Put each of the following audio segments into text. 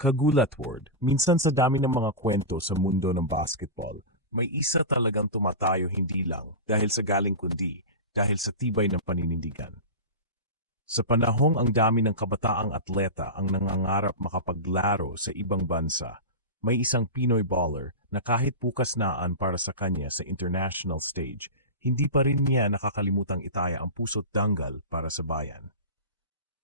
Kagulat word, minsan sa dami ng mga kwento sa mundo ng basketball, may isa talagang tumatayo hindi lang dahil sa galing kundi dahil sa tibay ng paninindigan. Sa panahong ang dami ng kabataang atleta ang nangangarap makapaglaro sa ibang bansa, may isang Pinoy baller na kahit bukas naan para sa kanya sa international stage, hindi pa rin niya nakakalimutang itaya ang puso't danggal para sa bayan.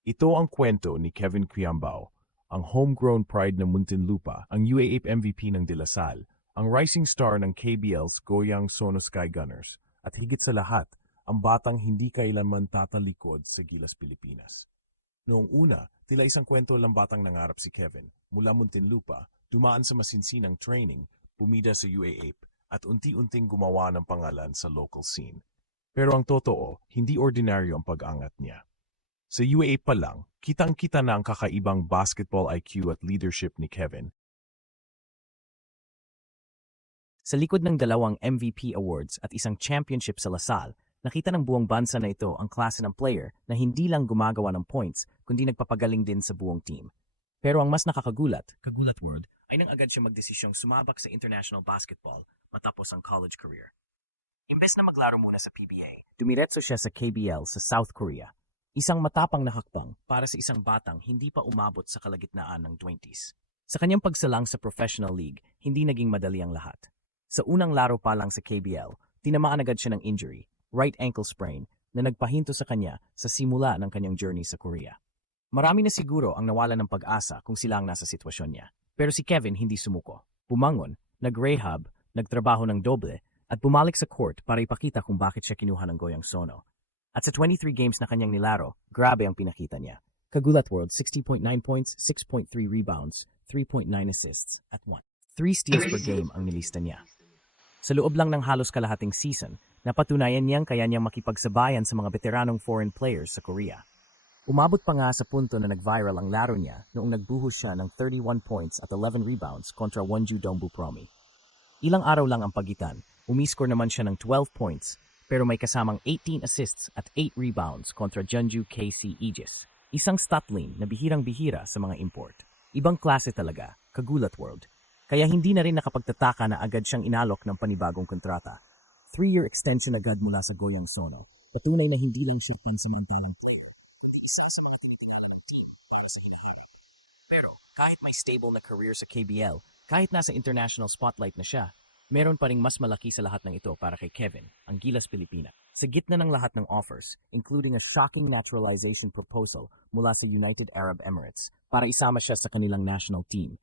Ito ang kwento ni Kevin Quiambao, ang homegrown pride ng Muntinlupa, ang UAAP MVP ng De La Salle, ang rising star ng KBL's Goyang Sono Sky Gunners, at higit sa lahat, ang batang hindi kailanman tatalikod sa Gilas Pilipinas. Noong una, tila isang kwento lang batang nangarap si Kevin, mula Muntinlupa, dumaan sa masinsinang training, pumida sa UAAP, at unti-unting gumawa ng pangalan sa local scene. Pero ang totoo, hindi ordinaryo ang pag-angat niya. Sa UAAP pa lang, kitang-kita na ang kakaibang basketball IQ at leadership ni Kevin. Sa likod ng 2 MVP awards at isang championship sa La Salle, nakita ng buong bansa na ito ang klase ng player na hindi lang gumagawa ng points, kundi nagpapagaling din sa buong team. Pero ang mas nakakagulat, kagulat word, ay nang agad siya magdesisyong sumabak sa international basketball matapos ang college career. Imbes na maglaro muna sa PBA, dumiretso siya sa KBL sa South Korea. Isang matapang na hakbang para sa isang batang hindi pa umabot sa kalagitnaan ng 20s. Sa kanyang pagsalang sa professional league, hindi naging madali ang lahat. Sa unang laro pa lang sa KBL, tinamaan agad siya ng injury, right ankle sprain, na nagpahinto sa kanya sa simula ng kanyang journey sa Korea. Marami na siguro ang nawalan ng pag-asa kung sila ang nasa sitwasyon niya. Pero si Kevin hindi sumuko. Bumangon, nag-rehab, nagtrabaho ng doble, at bumalik sa court para ipakita kung bakit siya kinuha ng Goyang Sono. At sa 23 games na kanyang nilaro, grabe ang pinakita niya. Kagulat world, 60.9 points, 6.3 rebounds, 3.9 assists, at 3 steals per game ang nilista niya. Sa loob lang ng halos kalahating season, napatunayan niyang kaya niyang makipagsabayan sa mga veteranong foreign players sa Korea. Umabot pa nga sa punto na nag-viral ang laro niya noong nagbuhos siya ng 31 points at 11 rebounds kontra Wonju Dongbu Promi. Ilang araw lang ang pagitan, umiscore naman siya ng 12 points, pero may kasamang 18 assists at 8 rebounds kontra Jeonju KC Aegis. Isang stat line na bihirang-bihira sa mga import. Ibang klase talaga, kagulat world. Kaya hindi na rin nakapagtataka na agad siyang inalok ng panibagong kontrata. 3-year extension agad mula sa Goyang Sono. Patunay na hindi lang siya pansamantalang player, kundi isa sa mga tinitingala ng team para sa inahari. Pero kahit may stable na career sa KBL, kahit nasa international spotlight na siya, meron pa ring mas malaki sa lahat ng ito para kay Kevin, ang Gilas Pilipinas. Sa gitna ng lahat ng offers, including a shocking naturalization proposal mula sa United Arab Emirates para isama siya sa kanilang national team.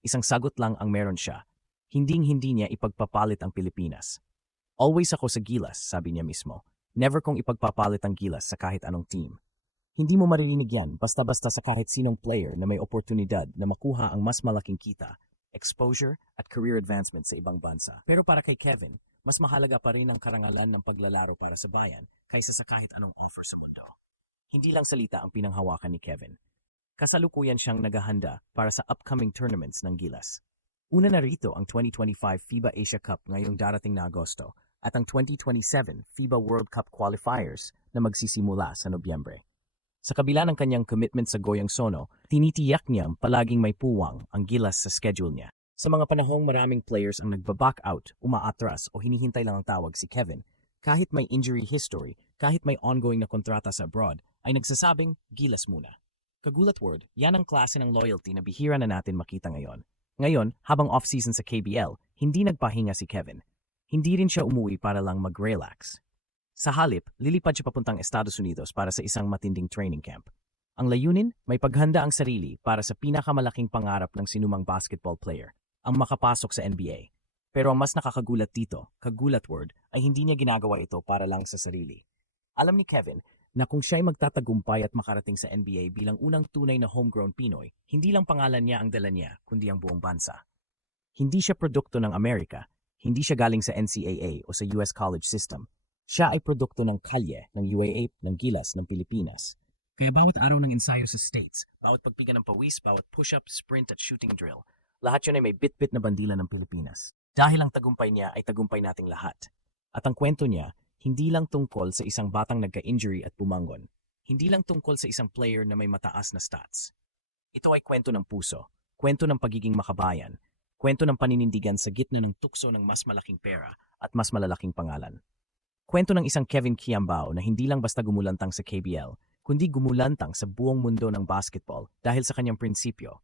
Isang sagot lang ang meron siya. Hinding-hindi niya ipagpapalit ang Pilipinas. Always ako sa Gilas, sabi niya mismo. Never kong ipagpapalit ang Gilas sa kahit anong team. Hindi mo maririnig yan basta-basta sa kahit sinong player na may oportunidad na makuha ang mas malaking kita, exposure at career advancement sa ibang bansa. Pero para kay Kevin, mas mahalaga pa rin ang karangalan ng paglalaro para sa bayan kaysa sa kahit anong offer sa mundo. Hindi lang salita ang pinanghawakan ni Kevin. Kasalukuyan siyang naghahanda para sa upcoming tournaments ng Gilas. Una na rito ang 2025 FIBA Asia Cup ngayong darating na Agosto at ang 2027 FIBA World Cup qualifiers na magsisimula sa Nobyembre. Sa kabila ng kanyang commitment sa Goyang Sono, tinitiyak niyang palaging may puwang ang Gilas sa schedule niya. Sa mga panahong maraming players ang nagbaback out, umaatras o hinihintay lang ang tawag si Kevin, kahit may injury history, kahit may ongoing na kontrata sa abroad, ay nagsasabing Gilas muna. Kagulat word, yan ang klase ng loyalty na bihira na natin makita ngayon. Ngayon, habang off-season sa KBL, hindi nagpahinga si Kevin. Hindi rin siya umuwi para lang mag-relax. Sa halip, lilipad siya papuntang Estados Unidos para sa isang matinding training camp. Ang layunin, may paghanda ang sarili para sa pinakamalaking pangarap ng sinumang basketball player, ang makapasok sa NBA. Pero ang mas nakakagulat dito, kagulat word, ay hindi niya ginagawa ito para lang sa sarili. Alam ni Kevin na kung siya'y magtatagumpay at makarating sa NBA bilang unang tunay na homegrown Pinoy, hindi lang pangalan niya ang dala niya, kundi ang buong bansa. Hindi siya produkto ng Amerika, hindi siya galing sa NCAA o sa US college system. Siya ay produkto ng kalye, ng UAAP, ng Gilas, ng Pilipinas. Kaya bawat araw ng ensayo sa States, bawat pagpiga ng pawis, bawat push-up, sprint at shooting drill, lahat yun ay may bit-bit na bandila ng Pilipinas. Dahil ang tagumpay niya ay tagumpay nating lahat. At ang kwento niya, hindi lang tungkol sa isang batang nagka-injury at bumangon. Hindi lang tungkol sa isang player na may mataas na stats. Ito ay kwento ng puso, kwento ng pagiging makabayan, kwento ng paninindigan sa gitna ng tukso ng mas malaking pera at mas malalaking pangalan. Kwento ng isang Kevin Kiambao na hindi lang basta gumulantang sa KBL, kundi gumulantang sa buong mundo ng basketball dahil sa kanyang prinsipyo.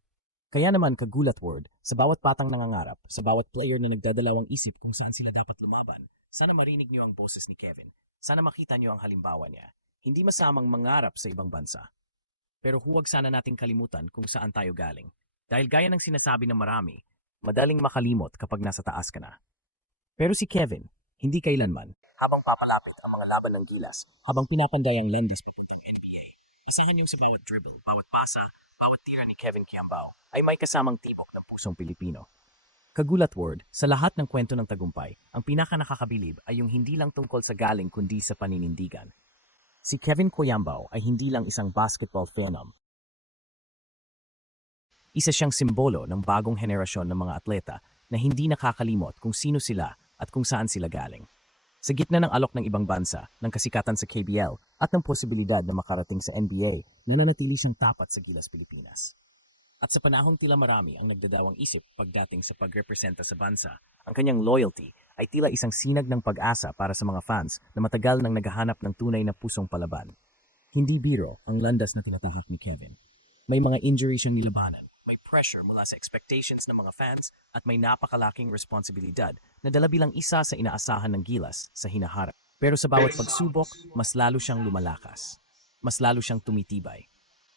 Kaya naman kagulat word, sa bawat patang nangangarap, sa bawat player na nagdadalawang isip kung saan sila dapat lumaban, sana marinig niyo ang boses ni Kevin. Sana makita niyo ang halimbawa niya. Hindi masamang mangarap sa ibang bansa. Pero huwag sana nating kalimutan kung saan tayo galing. Dahil gaya ng sinasabi ng marami, madaling makalimot kapag nasa taas ka na. Pero si Kevin, hindi kailanman, habang papalapit ang mga laban ng gilas, habang pinapanday ang landas papuntang NBA, isahin niyong sa bawat dribble, bawat pasa, bawat tira ni Kevin Kiambao ay may kasamang tibok ng pusong Pilipino. Kagulat word, sa lahat ng kwento ng tagumpay, ang pinaka-nakakabilib ay yung hindi lang tungkol sa galing kundi sa paninindigan. Si Kevin Kiambao ay hindi lang isang basketball phenom. Isa siyang simbolo ng bagong henerasyon ng mga atleta na hindi nakakalimot kung sino sila at kung saan sila galing. Sa gitna ng alok ng ibang bansa, ng kasikatan sa KBL at ng posibilidad na makarating sa NBA, nananatili siyang tapat sa gilas Pilipinas. At sa panahong tila marami ang nagdadawang isip pagdating sa pagrepresenta sa bansa, ang kanyang loyalty ay tila isang sinag ng pag-asa para sa mga fans na matagal nang naghahanap ng tunay na pusong palaban. Hindi biro ang landas na tinatahak ni Kevin. May mga injury siyang nilabanan, may pressure mula sa expectations ng mga fans at may napakalaking responsibilidad na dala bilang isa sa inaasahan ng gilas sa hinaharap. Pero sa bawat pagsubok, mas lalo siyang lumalakas. Mas lalo siyang tumitibay.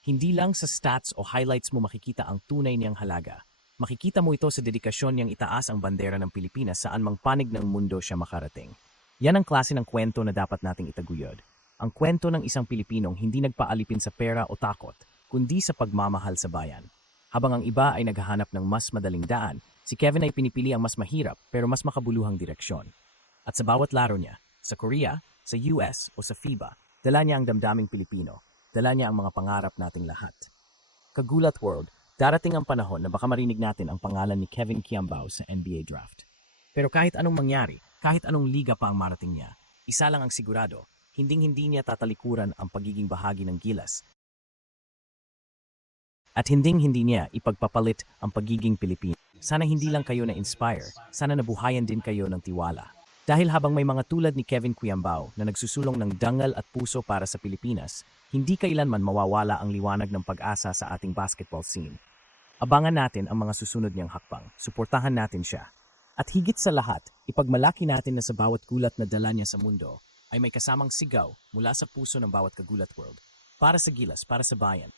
Hindi lang sa stats o highlights mo makikita ang tunay niyang halaga. Makikita mo ito sa dedikasyon niyang itaas ang bandera ng Pilipinas saan mang panig ng mundo siya makarating. Yan ang klase ng kwento na dapat nating itaguyod. Ang kwento ng isang Pilipinong hindi nagpaalipin sa pera o takot, kundi sa pagmamahal sa bayan. Habang ang iba ay naghahanap ng mas madaling daan, si Kevin ay pinipili ang mas mahirap pero mas makabuluhang direksyon. At sa bawat laro niya, sa Korea, sa US o sa FIBA, dala niya ang damdaming Pilipino. Dala niya ang mga pangarap nating lahat. Kagulat world, darating ang panahon na baka marinig natin ang pangalan ni Kevin Kiambao sa NBA draft. Pero kahit anong mangyari, kahit anong liga pa ang marating niya, isa lang ang sigurado, hinding-hindi niya tatalikuran ang pagiging bahagi ng gilas. At hinding-hindi niya ipagpapalit ang pagiging Pilipino. Sana hindi lang kayo na-inspire, sana nabuhayan din kayo ng tiwala. Dahil habang may mga tulad ni Kevin Kiambao na nagsusulong ng dangal at puso para sa Pilipinas, hindi kailanman mawawala ang liwanag ng pag-asa sa ating basketball scene. Abangan natin ang mga susunod niyang hakbang, suportahan natin siya. At higit sa lahat, ipagmalaki natin na sa bawat gulat na dala niya sa mundo, ay may kasamang sigaw mula sa puso ng bawat kagulat world. Para sa gilas, para sa bayan.